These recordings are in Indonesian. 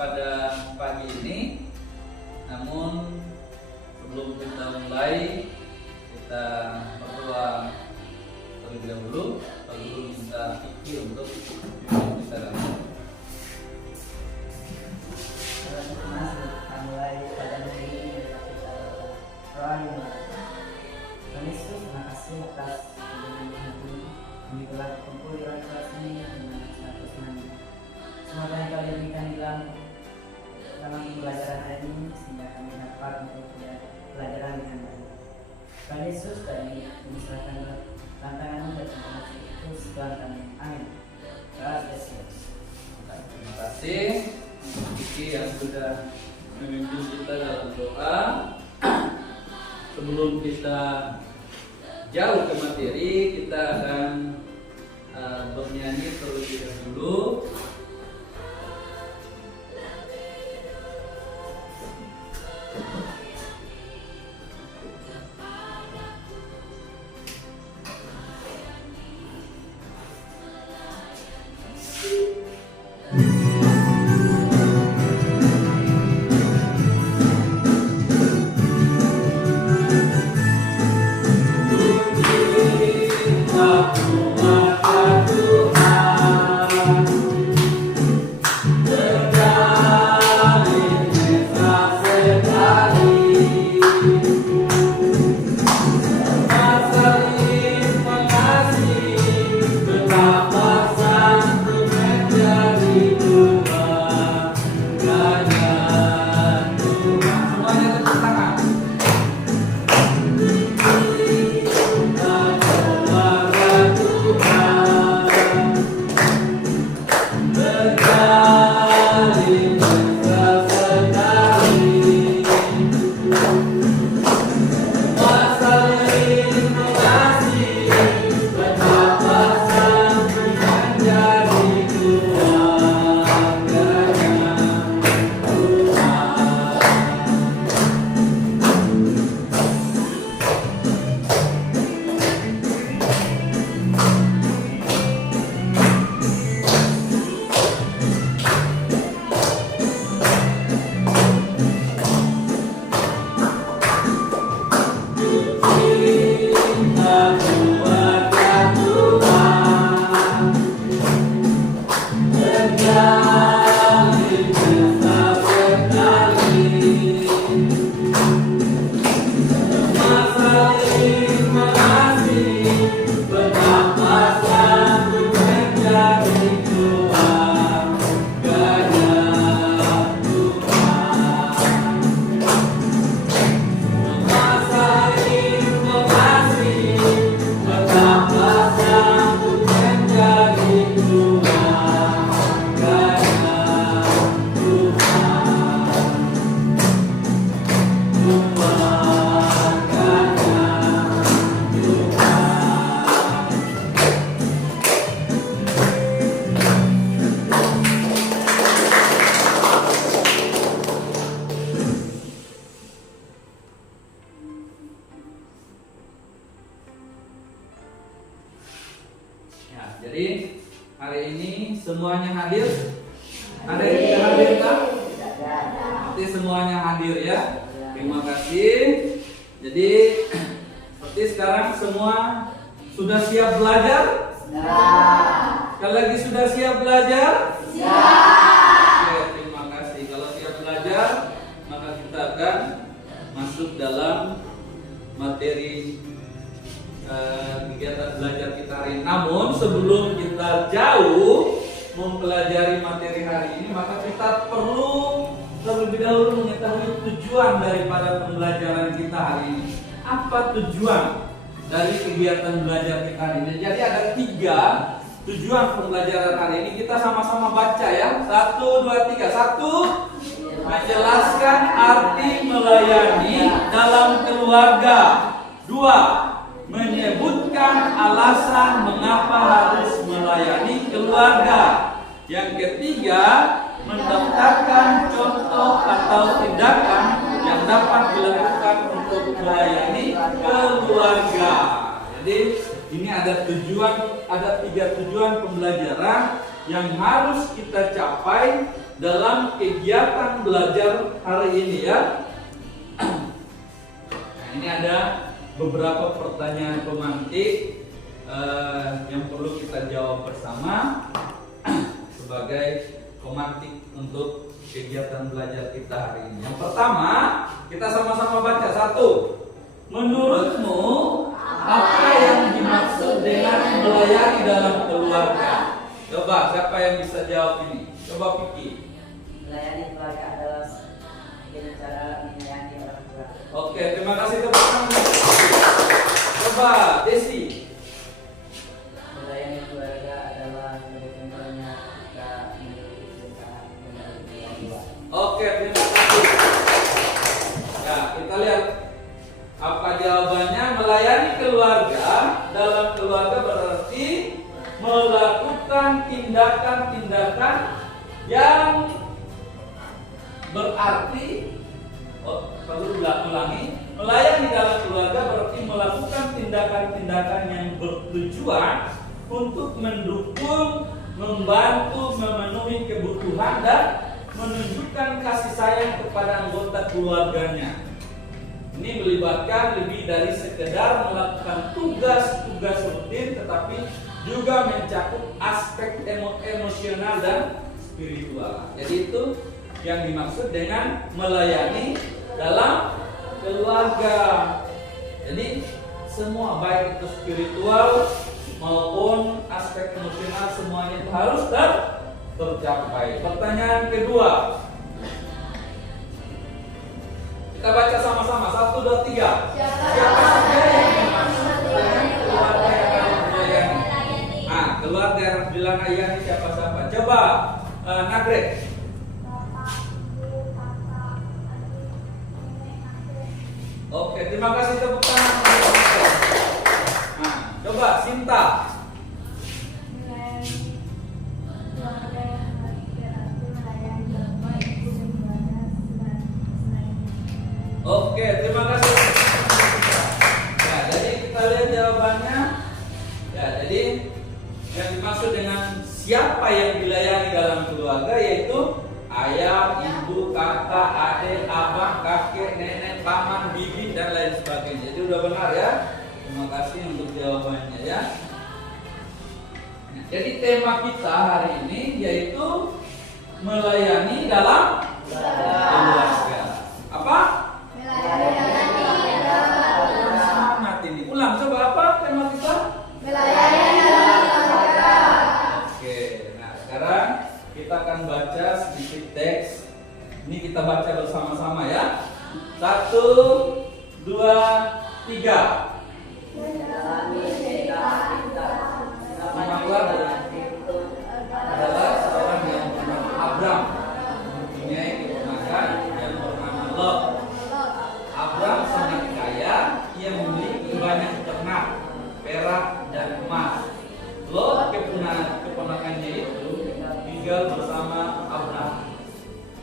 pada pagi ini. Namun sebelum kita mulai, kita berdoa terlebih dahulu. Lalu minta fikir untuk kita dalam. Kita mulai pada hari ini kita doa dimulai. Tuhan Yesus, terima kasih atas kami telah berkumpul di ruang kelas ini dengan status mandi. Semoga yang kau diberikan dalam pembelajaran hari ini sehingga kami dapat untuk pelajaran dengan baik. Tuhan Yesus, kami diserahkan tantangan dan informasi itu Tuhan kami. Amin. God bless you. Terima kasih Kiki yang sudah memimpin kita dalam doa. Sebelum kita jauh ke materi, kita akan bernyanyi terlebih dahulu. Jadi hari ini semuanya hadir? Ada yang tidak hadir kan? Nanti semuanya hadir ya. Terima kasih. Jadi seperti sekarang semua sudah siap belajar? Sekali lagi sudah siap belajar? Oke, terima kasih. Kalau siap belajar, maka kita akan masuk dalam materi kegiatan belajar kita hari ini. Namun sebelum kita jauh mempelajari materi hari ini, maka kita perlu terlebih dahulu mengetahui tujuan daripada pembelajaran kita hari ini. Apa tujuan dari kegiatan belajar kita hari ini? Jadi ada 3 tujuan pembelajaran hari ini. Kita sama-sama baca ya. 1, 2, 3. 1, menjelaskan arti melayani dalam keluarga. 2, menyebutkan alasan mengapa harus melayani keluarga. Yang ketiga, mendaftarkan contoh atau tindakan yang dapat dilakukan untuk melayani keluarga. Jadi ini ada 3 tujuan pembelajaran yang harus kita capai dalam kegiatan belajar hari ini ya. Nah, ini ada beberapa pertanyaan pemantik yang perlu kita jawab bersama sebagai pemantik untuk kegiatan belajar kita hari ini. Yang pertama, kita sama-sama baca. Satu, menurutmu apa yang dimaksud dengan melayani dalam keluarga? Coba, siapa yang bisa jawab ini? Coba Piki. Melayani keluarga adalah dengan cara melayani orang tua. Oke, terima kasih tepuk tangan. Coba Desi. Melayani keluarga adalah contohnya kita memiliki usaha dengan orang tua. Oke, terima kasih. Ya, kita lihat apa jawabannya. Melayani keluarga dalam keluarga berarti melakukan tindakan-tindakan yang berarti perlu ulangi. Melayani dalam keluarga berarti melakukan tindakan-tindakan yang bertujuan untuk mendukung, membantu, memenuhi kebutuhan dan menunjukkan kasih sayang kepada anggota keluarganya. Ini melibatkan lebih dari sekedar melakukan tugas-tugas rutin, tetapi juga mencakup aspek emosional dan spiritual. Jadi itu yang dimaksud dengan melayani dalam keluarga. Jadi semua baik itu spiritual maupun aspek emosional semuanya itu harus tercapai. Pertanyaan kedua. Kita baca sama-sama. 1, 2, 3. Siapa saja yang dimaksud dengan keluarga yang harus dilayani? Ah, keluarga yang harus dilayani siapa-siapa? Coba Nagrek. Oke, terima kasih tepuk tangan. Nah, coba Sinta. Oke, terima kasih. Ya, jadi kita lihat jawabannya. Ya, jadi yang dimaksud dengan siapa yang dilayani dalam keluarga yaitu ayah, ibu, kakak, adik, abang, kakek, nenek, paman, bibi dan lain sebagainya. Jadi udah benar ya. Terima kasih untuk jawabannya ya. Nah, jadi tema kita hari ini yaitu melayani dalam keluarga. Apa? Semangat ini. Ulang coba apa tema kita? Melayani dalam keluarga. Oke, nah sekarang kita akan baca sedikit teks. Ini kita baca bersama-sama ya. 1, 2, 3. Nama keluarga adalah seorang yang bernama Abram, mempunyai keponakan yang bernama Lot. Abram sangat kaya, ia memiliki banyak ternak, perak dan emas. Lot keponakannya itu tinggal bersama Abram.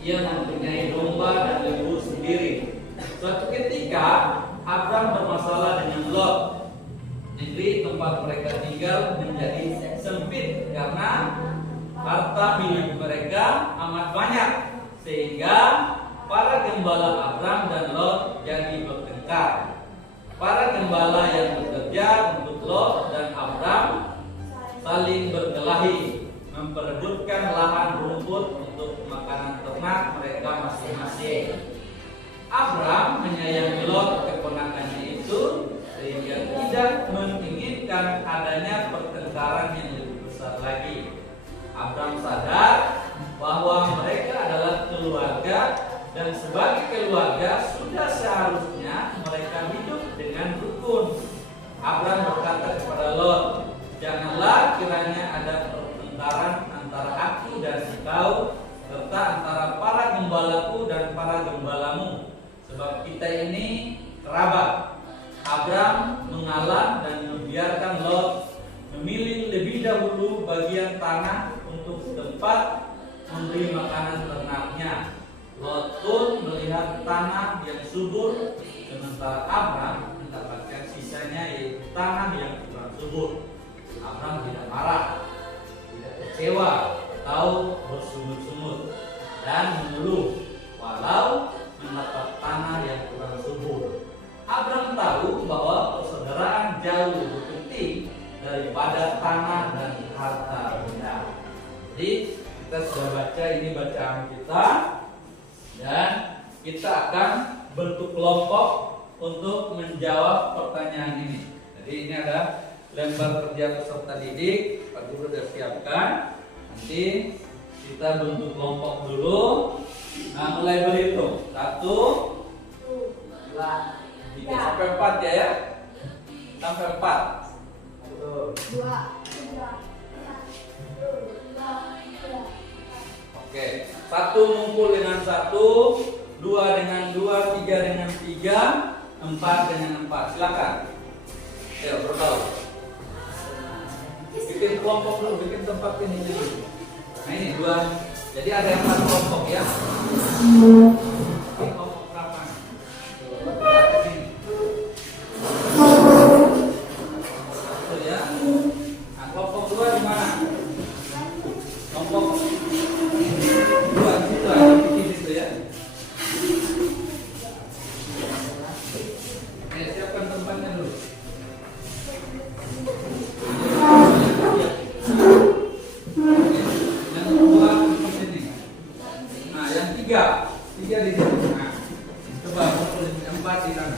Ia mempunyai domba dan lembu sendiri. Suatu ketika Abram bermasalah dengan Lot. Negeri tempat mereka tinggal menjadi sempit karena harta milik mereka amat banyak, sehingga para gembala Abram dan Lot jadi bertengkar. Para gembala yang bekerja untuk Lot dan Abram saling berkelahi, memperebutkan lahan rumput untuk makanan ternak mereka masing-masing. Abram menyayangi Lot keponakannya itu sehingga tidak menginginkan adanya pertengkaran yang lebih besar lagi. Abram sadar bahwa mereka adalah keluarga dan sebagai keluarga sudah seharusnya mereka hidup dengan rukun. Abram berkata kepada Lot, "Janganlah kiranya ada pertengkaran antara aku dan engkau, serta antara para gembalaku dan para gembalamu, sebab kita ini kerabat." Abram mengalah dan membiarkan Lot memilih lebih dahulu bagian tanah untuk tempat memberi makanan ternaknya. Lot pun melihat tanah yang subur, sementara Abram mendapatkan sisanya yaitu tanah yang kurang subur. Abram tidak marah, tidak kecewa atau bersungut-sungut. dan mengeluh walau mendapat tanah yang kurang subur. Abram tahu bahwa persaudaraan jauh lebih penting daripada tanah dan harta benda. Jadi kita sudah baca ini bacaan kita, dan kita akan bentuk kelompok untuk menjawab pertanyaan ini. Jadi ini ada lembar kerja peserta didik, Pak Guru sudah siapkan. Nanti kita bentuk kelompok dulu. Nah, mulai berhitung 1, 2, 3 sampai 4 ya. Sampai 4. 2, 3, 4, 2, 3. Oke, 1 ngumpul dengan 1, 2 dengan 2, 3 dengan 3, 4 dengan 4. Silakan. Ayo, bertahu. Bikin kelompok dulu, bikin tempat ini dulu. Nah ini 2. Jadi ada 4 kelompok ya. Ini kelompok berapa? Ini. 1 ya. Nah, kelompok 2 di mana? Kelompok 2 di situ ada di situ ya. Siapkan tempatnya dulu. Yang kedua di sini. Nah, yang 3 di sini. Nah, coba kumpul 4 di sana.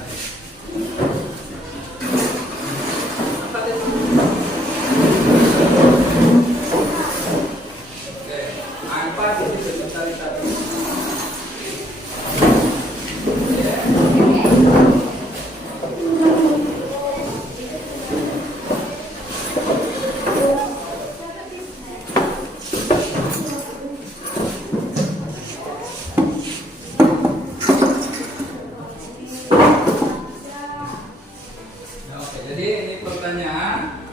Angkat itu. Oke, 4 di situ cari satu. Jadi ini pertanyaan,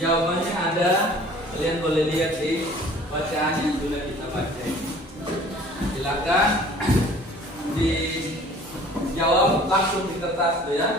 jawabannya ada, kalian boleh lihat di bacaan yang sudah kita baca. Silakan dijawab langsung di kertas tuh ya.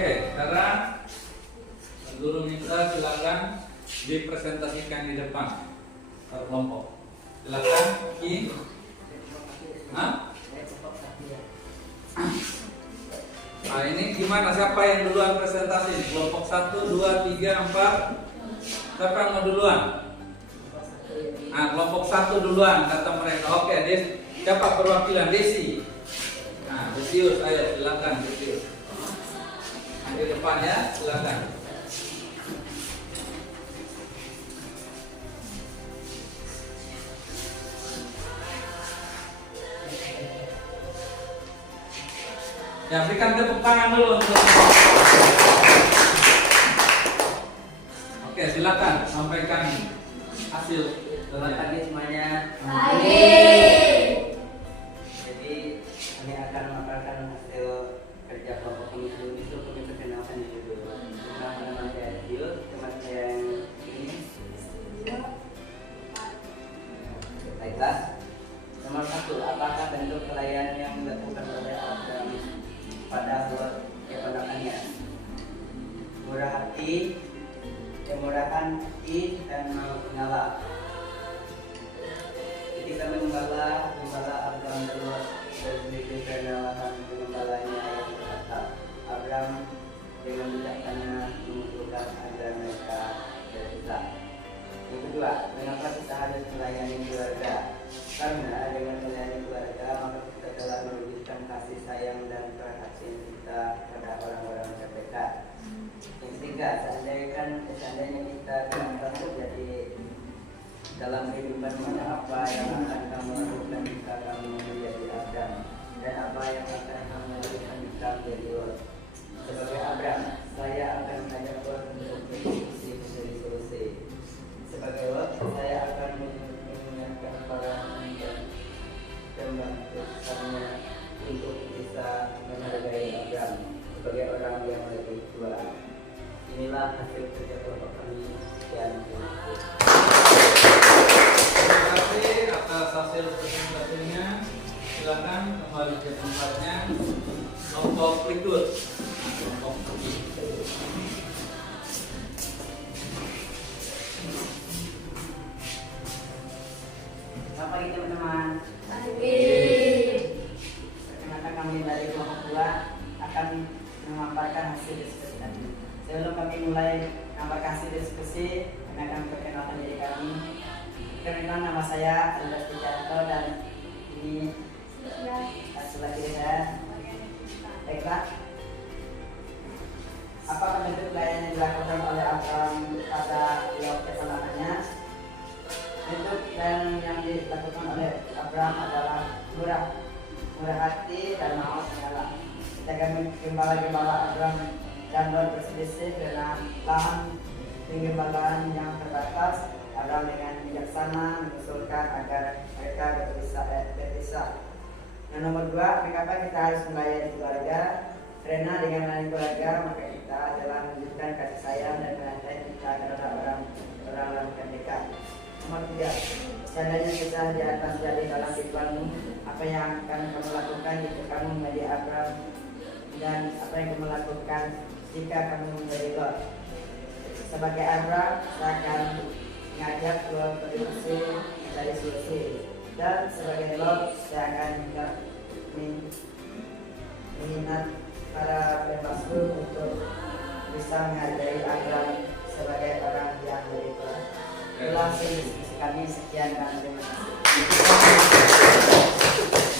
Oke, sekarang guru minta silakan dipresentasikan di depan per kelompok. Silakan Ki. Hah? Nah ini gimana? Siapa yang duluan presentasi? Kelompok 1, 2, 3, 4. Siapa yang mau duluan? Nah kelompok 1 duluan kata mereka. Oke, siapa perwakilan? Desi. Nah Desius, ayo silakan Desius. Di depan ya, silakan. Ya, berikan tepuk tangan dulu untuk. Oke, silakan sampaikan hasil. Selamat pagi semuanya. Pagi. Jadi kami akan memaparkan hasil kerja kelompok kami dulu. Itu kami perkenalkan dulu. Nama saya Dio, teman saya yang ini. Baiklah. Nomor 1, apakah bentuk pelayanan yang dilakukan oleh Abraham pada keponakannya? Murah hati, kemurahan hati, dan mau mengalah. Ketika mengembala Abraham Lot berdiri karena lahan pengembalanya yang terbatas. Abraham dengan bijaksana mengusulkan agar mereka berpisah. Yang kedua, mengapa kita harus melayani keluarga? Karena dengan melayani keluarga maka kita telah mewujudkan kasih sayang dan perhatian kita pada orang-orang terdekat. Yang ketiga, seandainya kita akan terjadi dalam kehidupan mana apa yang akan kamu lakukan jika kamu menjadi Abraham, dan apa yang akan kamu lakukan jika menjadi Lot. Sebagai Abraham, saya akan mengajak Lot untuk berdiskusi mencari solusi. Sebagai Lot, saya akan mengingatkan para pembantunya untuk bisa menghargai Abraham sebagai orang yang lebih tua. Inilah hasil kerja kelompok kami dan Terima kasih atas hasil presentasinya. Silakan kembali ke tempatnya. Kelompok berikut. Selamat pagi teman-teman. Pagi. Perkenalkan kami dari kelompok 2 akan memaparkan hasil diskusi kami. Sebelum kami mulai memaparkan hasil diskusi, kami akan perkenalkan diri kami. Perkenalkan, nama saya Andreas Pijanto dan ini sebelah kiri saya. Baiklah. Apakah bentuk pelayanan yang dilakukan oleh Abraham pada Lot keponakannya? Bentuk pelayanan yang dilakukan oleh Abraham adalah murah hati dan mau mengalah. Ketika gembala-gembala Abraham dan Lot berselisih karena lahan penggembalaan yang terbatas, Abraham dengan bijaksana mengusulkan agar mereka berpisah. Yang nomor 2, mengapa kita harus melayani keluarga? Karena dengan melayani keluarga maka kita adalah menunjukkan kasih sayang dan perhatian kita kepada orang-orang terdekat. Nomor 3, seandainya kita di atas jadi dalam kehidupanmu, apa yang akan kamu lakukan jika kamu menjadi Abraham, dan apa yang kamu lakukan jika kamu menjadi Lot? Sebagai Abraham, saya akan mengajak Lot berdiskusi mencari solusi, dan sebagai Lot, saya akan mengingat para pembasku untuk bisa menghargai Abraham sebagai orang yang lebih tua. Itulah hasil diskusi kami. Sekian dan terima kasih.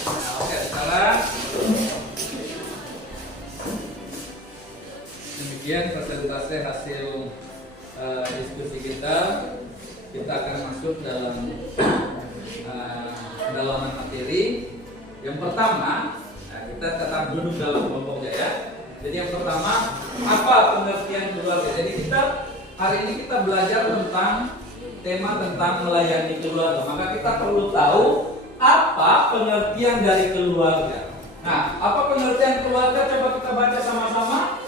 Nah, oke, sekarang demikian presentasi hasil diskusi kita. Kita akan masuk dalam pendalaman materi. Yang pertama, kita tetap duduk dalam kelompoknya ya. Jadi yang pertama, apa pengertian keluarga? Jadi hari ini kita belajar tentang tema tentang melayani keluarga. Maka kita perlu tahu apa pengertian dari keluarga. Nah, apa pengertian keluarga? Coba kita baca sama-sama.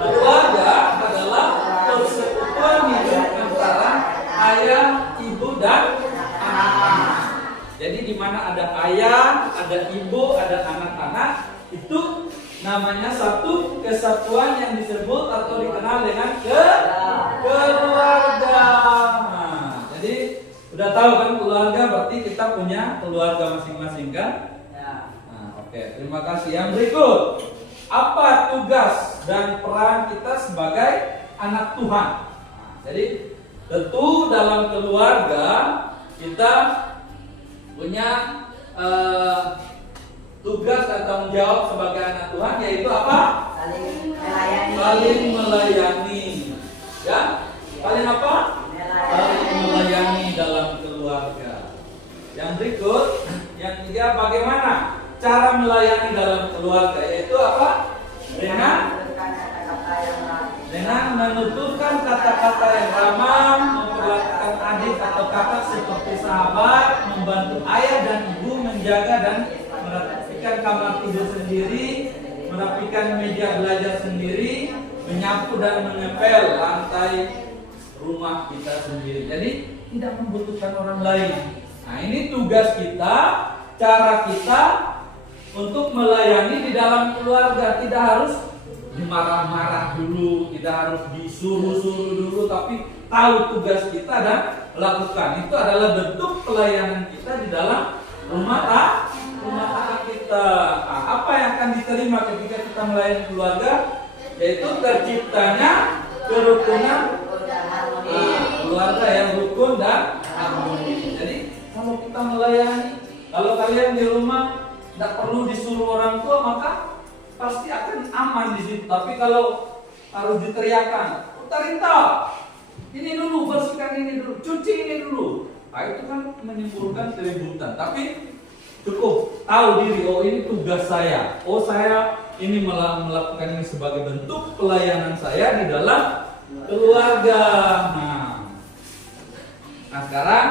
Keluarga adalah persekutuan hidup antara ayah, ibu, dan anak-anak. Jadi di mana ada ayah, ada ibu, ada anak-anak, itu namanya satu kesatuan yang disebut atau dikenal dengan keluarga. Nah, jadi udah tahu kan keluarga berarti kita punya keluarga masing-masing kan? Ya. Nah, oke, terima kasih. Yang berikut, apa tugas dan peran kita sebagai anak Tuhan? Nah, jadi tentu dalam keluarga kita punya tugas dan tanggung jawab sebagai anak Tuhan, yaitu apa? Saling melayani. Ya? Saling apa? Saling melayani dalam keluarga. Yang berikut, yang 3, bagaimana cara melayani dalam keluarga, yaitu apa? Dengan menuturkan kata-kata yang ramah, memperlakukan adik atau kakak seperti sahabat, membantu ayah dan ibu menjaga dan merapikan kamar tidur sendiri, merapikan meja belajar sendiri, menyapu dan mengepel lantai rumah kita sendiri. Jadi tidak membutuhkan orang lain. Nah, ini tugas kita, cara kita untuk melayani di dalam keluarga. Tidak harus dimarah-marah dulu, tidak harus disuruh-suruh dulu, tapi tahu tugas kita dan lakukan. Itu adalah bentuk pelayanan kita di dalam rumah tangga kita. Nah, apa yang akan diterima ketika kita melayani keluarga? Yaitu terciptanya kerukunan keluarga yang rukun dan harmoni. Jadi kalau kita melayani, kalau kalian di rumah tidak perlu disuruh orang tua, maka pasti akan aman di situ. Tapi kalau harus diteriakan, putarin toh, ini dulu, bersihkan ini dulu, cuci ini dulu, nah, itu kan menimbulkan keributan. Tapi cukup tahu diri, oh ini tugas saya, oh saya ini melakukan ini sebagai bentuk pelayanan saya di dalam keluarga. Nah sekarang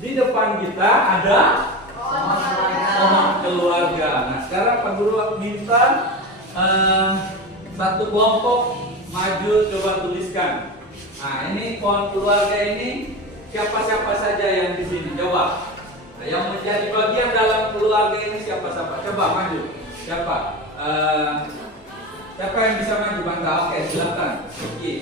di depan kita ada pohon keluarga. Nah sekarang Pak Guru minta satu kelompok maju, coba tuliskan. Nah ini pohon keluarga ini siapa-siapa saja yang di sini, coba. Nah, yang menjadi bagian dalam keluarga ini siapa-siapa? Coba maju. Siapa? Siapa yang bisa maju bangga? Oke, silakan. Oke.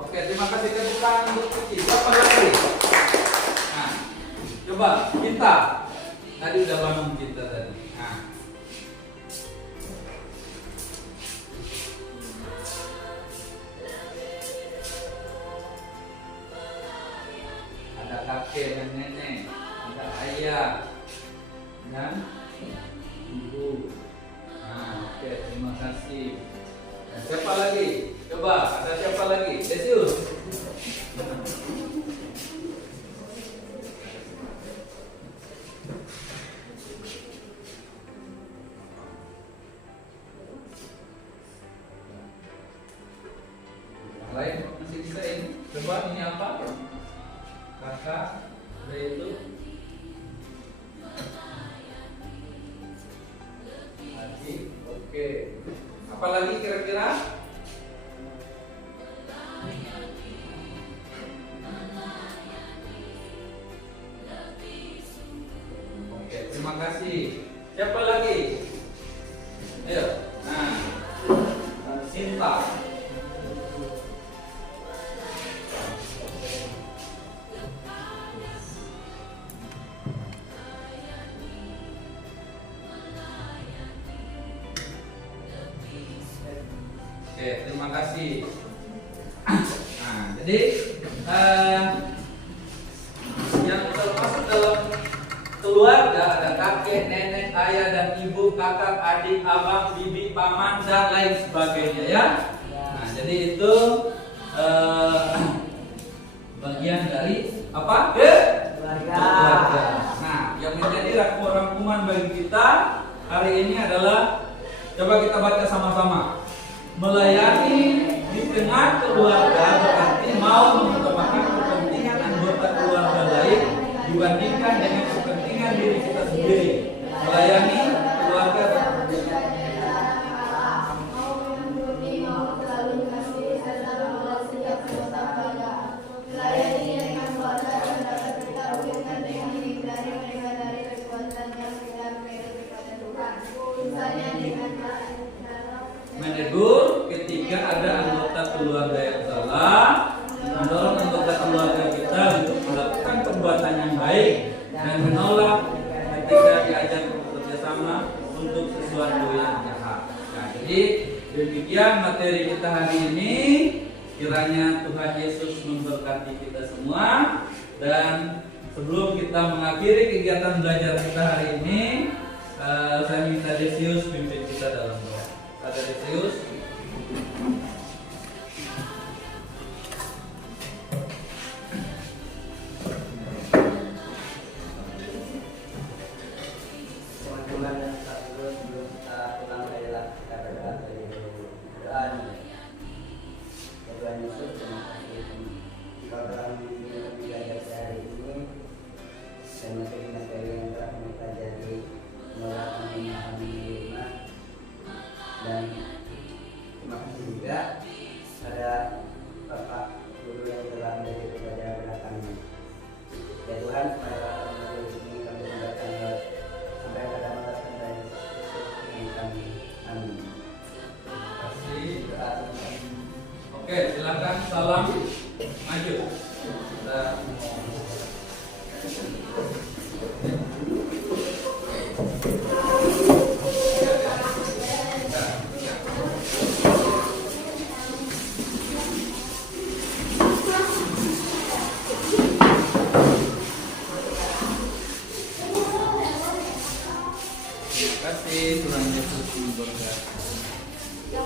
Oke, terima kasih. Tepuk tangan untuk Kiki. Siapa lagi? Nah, coba kita. Tadi udah bangun kita tadi. Nah. Ada kakek dan nenek, ada ayah dan ibu. Nah, oke, terima kasih. Dan siapa lagi? Coba, ada siapa lagi? Desius. Lain masih bisa ini. Coba ini apa? Kakak, ada itu. Adik, oke. Apa lagi kira-kira? Oke, terima kasih. Siapa lagi? Ayo. Nah, Sinta. Oke, terima kasih. Nah, jadi yang termasuk dalam keluarga ada kakek, nenek, ayah dan ibu, kakak, adik, abang, bibi, paman dan lain sebagainya ya. Nah, jadi itu bagian dari apa? Keluarga. Nah, yang menjadi rangkuman bagi kita hari ini adalah, coba kita baca sama-sama. Melayani di tengah keluarga berarti mau mengutamakan kepentingan anggota keluarga lain dibandingkan dengan kepentingan diri kita sendiri. Melayani keluarga menegur ketika ada anggota keluarga yang salah, mendorong anggota keluarga kita untuk melakukan perbuatan yang baik dan menolak ketika diajak bekerjasama untuk sesuatu yang jahat. Nah, jadi demikian materi kita hari ini. Kiranya Tuhan Yesus memberkati kita semua dan sebelum kita mengakhiri kegiatan belajar kita hari ini, saya minta Desius pimpin kita dalam doa. Ada Desius. Teman-teman dan Ustaz dulu sebelum kita pulang adalah kita berdoa dari doa ya Tuhan Yesus, terima kasih Engkau telah membimbing belajar hari ini dan materi-materi yang telah kami pelajari semoga kami memahami di rumah. Dan terima kasih juga pada Bapak Guru yang telah menjadi pembelajaran pada kami. Ya Tuhan, pada waktu majelis ini kami kembalikan sampai pada masa dan yang kami. Amin. Terima kasih. Oke, silakan salam maju. Kita